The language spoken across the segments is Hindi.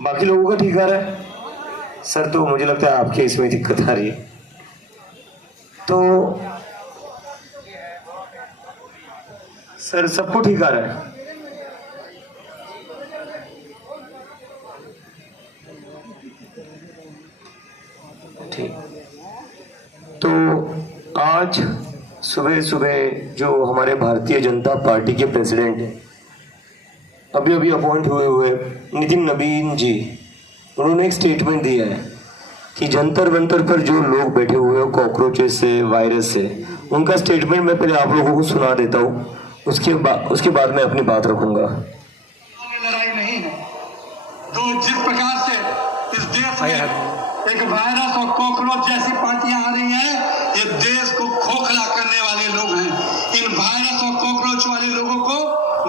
बाकी लोगों का ठीक आ रहा है सर, तो मुझे लगता है आपके इसमें दिक्कत आ रही है। तो सर सबको ठीक आ रहा है? ठीक। तो आज सुबह सुबह जो हमारे भारतीय जनता पार्टी के प्रेसिडेंट अभी अभी अपॉइंट हुए नितिन नवीन जी, उन्होंने एक स्टेटमेंट दिया है कि जंतर मंतर पर जो लोग बैठे हुए हैं कॉकरोचेस से, वायरस से, उनका स्टेटमेंट मैं पहले आप लोगों को सुना देता हूँ, उसके बाद मैं अपनी बात रखूंगा। लड़ाई नहीं है। तो जिस प्रकार से इस देश में एक वायरस और कॉकरोच जैसी पार्टियां आ रही हैं, ये देश को खोखला करने वाले लोग हैं। इन वायरस और कॉकरोच वाले लोगों को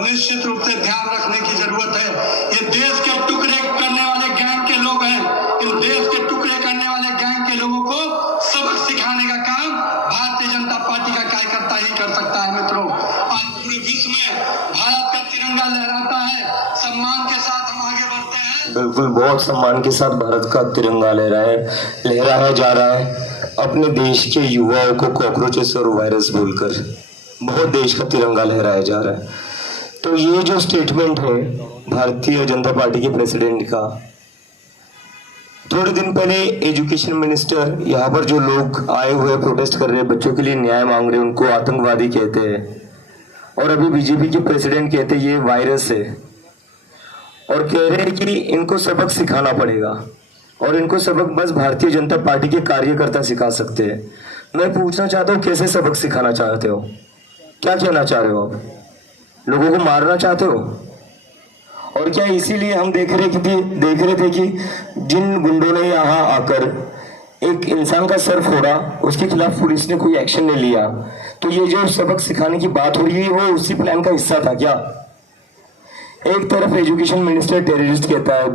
निश्चित रूप से ध्यान रखने की जरूरत है। ये देश के टुकड़े करने वाले गैंग के लोग हैं। इन देश के टुकड़े करने वाले गैंग के लोगों को सबक सिखाने का काम भारतीय जनता पार्टी का कार्यकर्ता ही कर सकता है। मित्रों, आज पूरे विश्व में भारत का तिरंगा लहराता है। सम्मान के साथ हम आगे बढ़ते हैं। बिल्कुल, बहुत सम्मान के साथ भारत का तिरंगा लहराया जा रहा है। अपने देश के युवाओं को कॉकरोचेस और वायरस बोलकर बहुत देश का तिरंगा लहराया जा रहा है। तो ये जो स्टेटमेंट है भारतीय जनता पार्टी के प्रेसिडेंट का, थोड़े दिन पहले एजुकेशन मिनिस्टर, यहाँ पर जो लोग आए हुए प्रोटेस्ट कर रहे हैं, बच्चों के लिए न्याय मांग रहे हैं, उनको आतंकवादी कहते हैं, और अभी बीजेपी के प्रेसिडेंट कहते हैं ये वायरस है, और कह रहे हैं कि इनको सबक सिखाना पड़ेगा, और इनको सबक बस भारतीय जनता पार्टी के कार्यकर्ता सिखा सकते हैं। मैं पूछना चाहता हूँ, कैसे सबक सिखाना चाहते हो? क्या कहना चाह रहे हो आप? लोगों को मारना चाहते हो? और क्या इसीलिए हम देख रहे थे कि जिन गुंडों ने यहाँ आकर एक इंसान का सर फोड़ा, उसके खिलाफ पुलिस ने कोई एक्शन नहीं लिया, तो ये जो सबक सिखाने की बात हो रही है वो उसी प्लान का हिस्सा था क्या? एक तरफ एजुकेशन मिनिस्टर टेररिस्ट कहता है,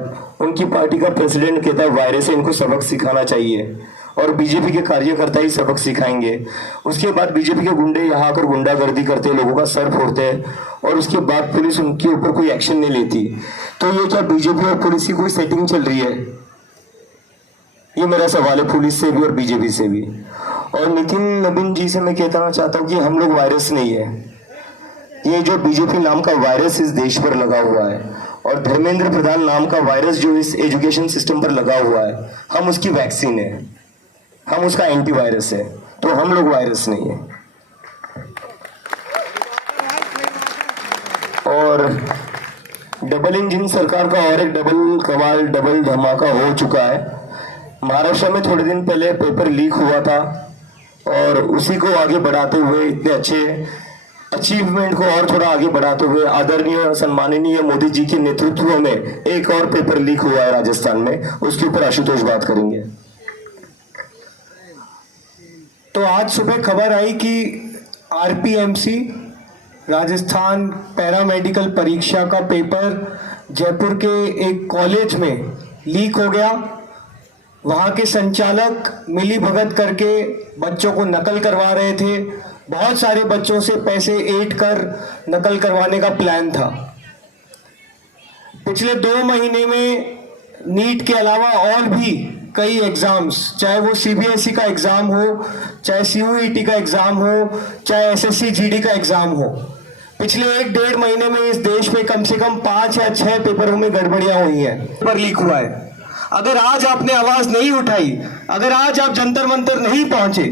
उनकी पार्टी का प्रेसिडेंट कहता है वायरस है, इनको सबक सिखाना चाहिए, और बीजेपी के कार्यकर्ता ही सबक सिखाएंगे। उसके बाद बीजेपी के गुंडे यहाँ आकर गुंडागर्दी करते, लोगों का सर फोड़ते हैं, और उसके बाद पुलिस उनके ऊपर कोई एक्शन नहीं लेती। तो ये क्या बीजेपी और पुलिस की कोई सेटिंग चल रही है? ये मेरा सवाल है पुलिस से भी और बीजेपी से भी। और नितिन नवीन जी से मैं कहना चाहता हूँ कि हम लोग वायरस नहीं है। ये जो बीजेपी नाम का वायरस इस देश पर लगा हुआ है, और धर्मेंद्र प्रधान नाम का वायरस जो इस एजुकेशन सिस्टम पर लगा हुआ है, हम उसकी वैक्सीन है, हम उसका एंटीवायरस है, तो हम लोग वायरस नहीं है। और डबल इंजन सरकार का और एक डबल कमाल, डबल धमाका हो चुका है। महाराष्ट्र में थोड़े दिन पहले पेपर लीक हुआ था, और उसी को आगे बढ़ाते हुए, इतने अच्छे अचीवमेंट को और थोड़ा आगे बढ़ाते हुए, आदरणीय सम्माननीय मोदी जी के नेतृत्व में एक और पेपर लीक हुआ है राजस्थान में, उसके ऊपर आशुतोष बात करेंगे। तो आज सुबह खबर आई कि आरपीएमसी राजस्थान पैरामेडिकल परीक्षा का पेपर जयपुर के एक कॉलेज में लीक हो गया। वहाँ के संचालक मिली भगत करके बच्चों को नकल करवा रहे थे। बहुत सारे बच्चों से पैसे ऐंठ कर नकल करवाने का प्लान था। पिछले 2 महीने में नीट के अलावा और भी कई एग्जाम्स, चाहे वो सीबीएसई का एग्जाम हो, चाहे सीयूईटी का एग्जाम हो, चाहे एसएससी जीडी का एग्जाम हो, पिछले 1-1.5 महीने में इस देश में कम से कम 5 या 6 पेपरों में गड़बड़ियां हुई हैं, पेपर लीक हुआ है। अगर आज आपने आवाज नहीं उठाई, अगर आज आप जंतर मंतर नहीं पहुंचे,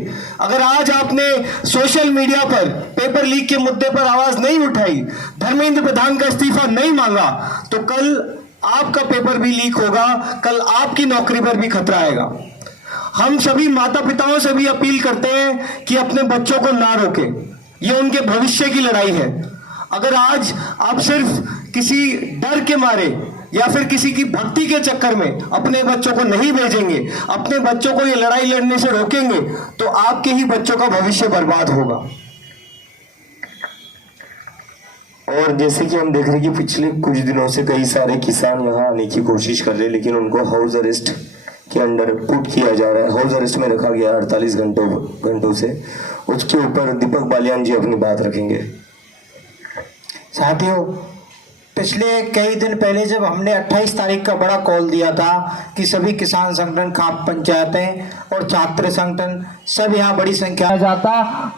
अगर आज आपने सोशल मीडिया पर पेपर लीक के मुद्दे पर आवाज नहीं उठाई, धर्मेंद्र प्रधान का इस्तीफा नहीं मांगा, तो कल आपका पेपर भी लीक होगा, कल आपकी नौकरी पर भी खतरा आएगा। हम सभी माता पिताओं से भी अपील करते हैं कि अपने बच्चों को ना रोकें, ये उनके भविष्य की लड़ाई है। अगर आज आप सिर्फ किसी डर के मारे या फिर किसी की भक्ति के चक्कर में अपने बच्चों को नहीं भेजेंगे, अपने बच्चों को ये लड़ाई लड़ने से रोकेंगे, तो आपके ही बच्चों का भविष्य बर्बाद होगा। और जैसे कि हम देख रहे हैं कि पिछले कुछ दिनों से कई सारे किसान यहाँ आने की कोशिश कर रहे हैं, लेकिन उनको हाउस अरेस्ट के अंडर पुट किया जा रहा है, हाउस अरेस्ट में रखा गया 48 घंटों से। उसके ऊपर दीपक बालियान जी अपनी बात रखेंगे। साथियों, पिछले कई दिन पहले जब हमने 28 तारीख का बड़ा कॉल दिया था कि सभी किसान संगठन, खाप पंचायतें और छात्र संगठन सब यहाँ बड़ी संख्या में जाता,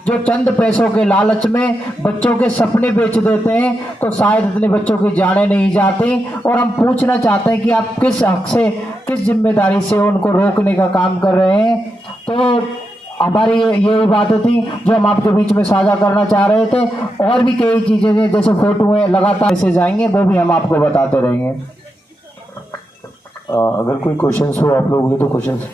जो चंद पैसों के लालच में बच्चों के सपने बेच देते हैं, तो शायद इतने बच्चों की जाने नहीं जाती। और हम पूछना चाहते हैं कि आप किस हक से, किस जिम्मेदारी से उनको रोकने का काम कर रहे हैं। तो हमारी यही बातें थी जो हम आपके बीच में साझा करना चाह रहे थे। और भी कई चीजें हैं, जैसे फोटो है लगातार से जाएंगे, वो भी हम आपको बताते रहेंगे। अगर कोई क्वेश्चंस हो आप लोगों के तो क्वेश्चंस।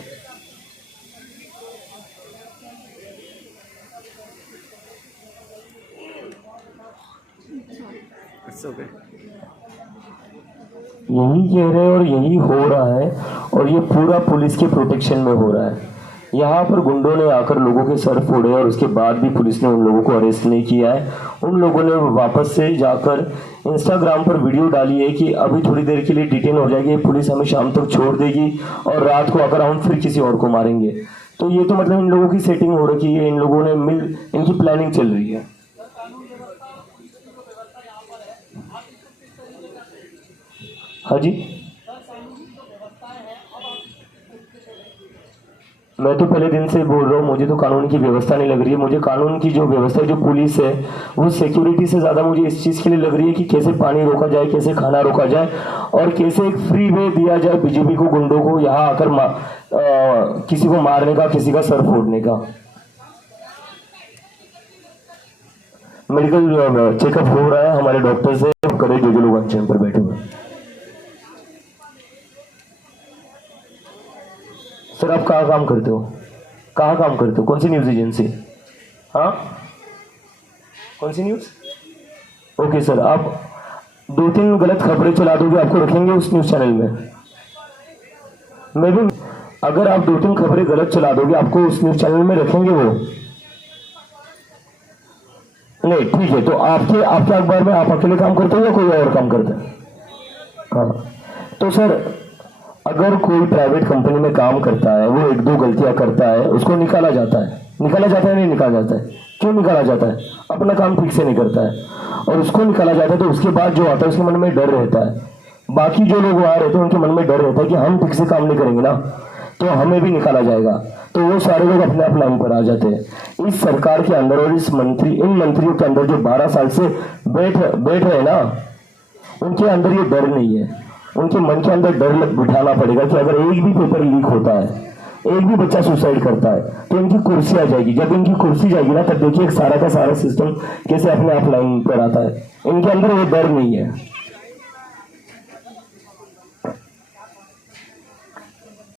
यही कह रहे हैं और यही हो रहा है, और ये पूरा पुलिस के प्रोटेक्शन में हो रहा है। यहाँ पर गुंडों ने आकर लोगों के सर फोड़े और उसके बाद भी पुलिस ने उन लोगों को अरेस्ट नहीं किया है। उन लोगों ने वापस से जाकर इंस्टाग्राम पर वीडियो डाली है कि अभी थोड़ी देर के लिए डिटेन हो जाएगी, पुलिस हमें शाम तक छोड़ देगी और रात को आकर हम फिर किसी और को मारेंगे। तो ये तो मतलब इन लोगों की सेटिंग हो रखी है, इन लोगों ने इनकी प्लानिंग चल रही है। हाँ जी, मैं तो पहले दिन से बोल रहा हूँ, मुझे तो कानून की व्यवस्था नहीं लग रही है। मुझे कानून की जो व्यवस्था है, जो पुलिस है, वो सिक्योरिटी से ज़्यादा मुझे इस चीज़ के लिए लग रही है कि कैसे पानी रोका जाए, कैसे खाना रोका जाए और कैसे एक फ्री वे दिया जाए बीजेपी को, गुंडों को यहाँ आकर किसी को मारने का, किसी का सर फोड़ने का। मेडिकल चेकअप हो रहा है, हमारे डॉक्टर से करे जो लोग अनशन पर बैठे हुए। सर आप कहाँ काम करते हो? कहाँ काम करते हो? कौन सी न्यूज एजेंसी? हाँ, कौन सी न्यूज? ओके सर, आप 2-3 गलत खबरें चला दोगे, आपको रखेंगे उस न्यूज चैनल में? मैं भी, अगर आप 2-3 खबरें गलत चला दोगे, आपको उस न्यूज चैनल में रखेंगे वो? नहीं, ठीक है। तो आपके अखबार में आप अकेले काम करते हो या कोई और काम करते हैं? हाँ, तो सर अगर कोई प्राइवेट कंपनी में काम करता है, वो 1-2 गलतियां करता है, उसको निकाला जाता है। निकाला जाता है नहीं निकाला जाता है? क्यों निकाला जाता है? अपना काम ठीक से नहीं करता है और उसको निकाला जाता है। तो उसके बाद जो आता है उसके मन में डर रहता है, बाकी जो लोग वहां रहते हैं उनके मन में डर रहता है कि हम ठीक से काम नहीं करेंगे ना तो हमें भी निकाला जाएगा। तो वो सारे लोग अपने आप लाइन पर आ जाते हैं। इस सरकार के अंदर और इन मंत्रियों के अंदर जो 12 साल से बैठ रहे ना, उनके अंदर ये डर नहीं है। उनके मन के अंदर डर बिठाना पड़ेगा कि अगर एक भी पेपर लीक होता है, एक भी बच्चा सुसाइड करता है, तो इनकी कुर्सी आ जाएगी। जब इनकी कुर्सी जाएगी ना, तब देखिए सारा का सारा सिस्टम कैसे अपने आप लाइन पर आता है। इनके अंदर वो डर नहीं है।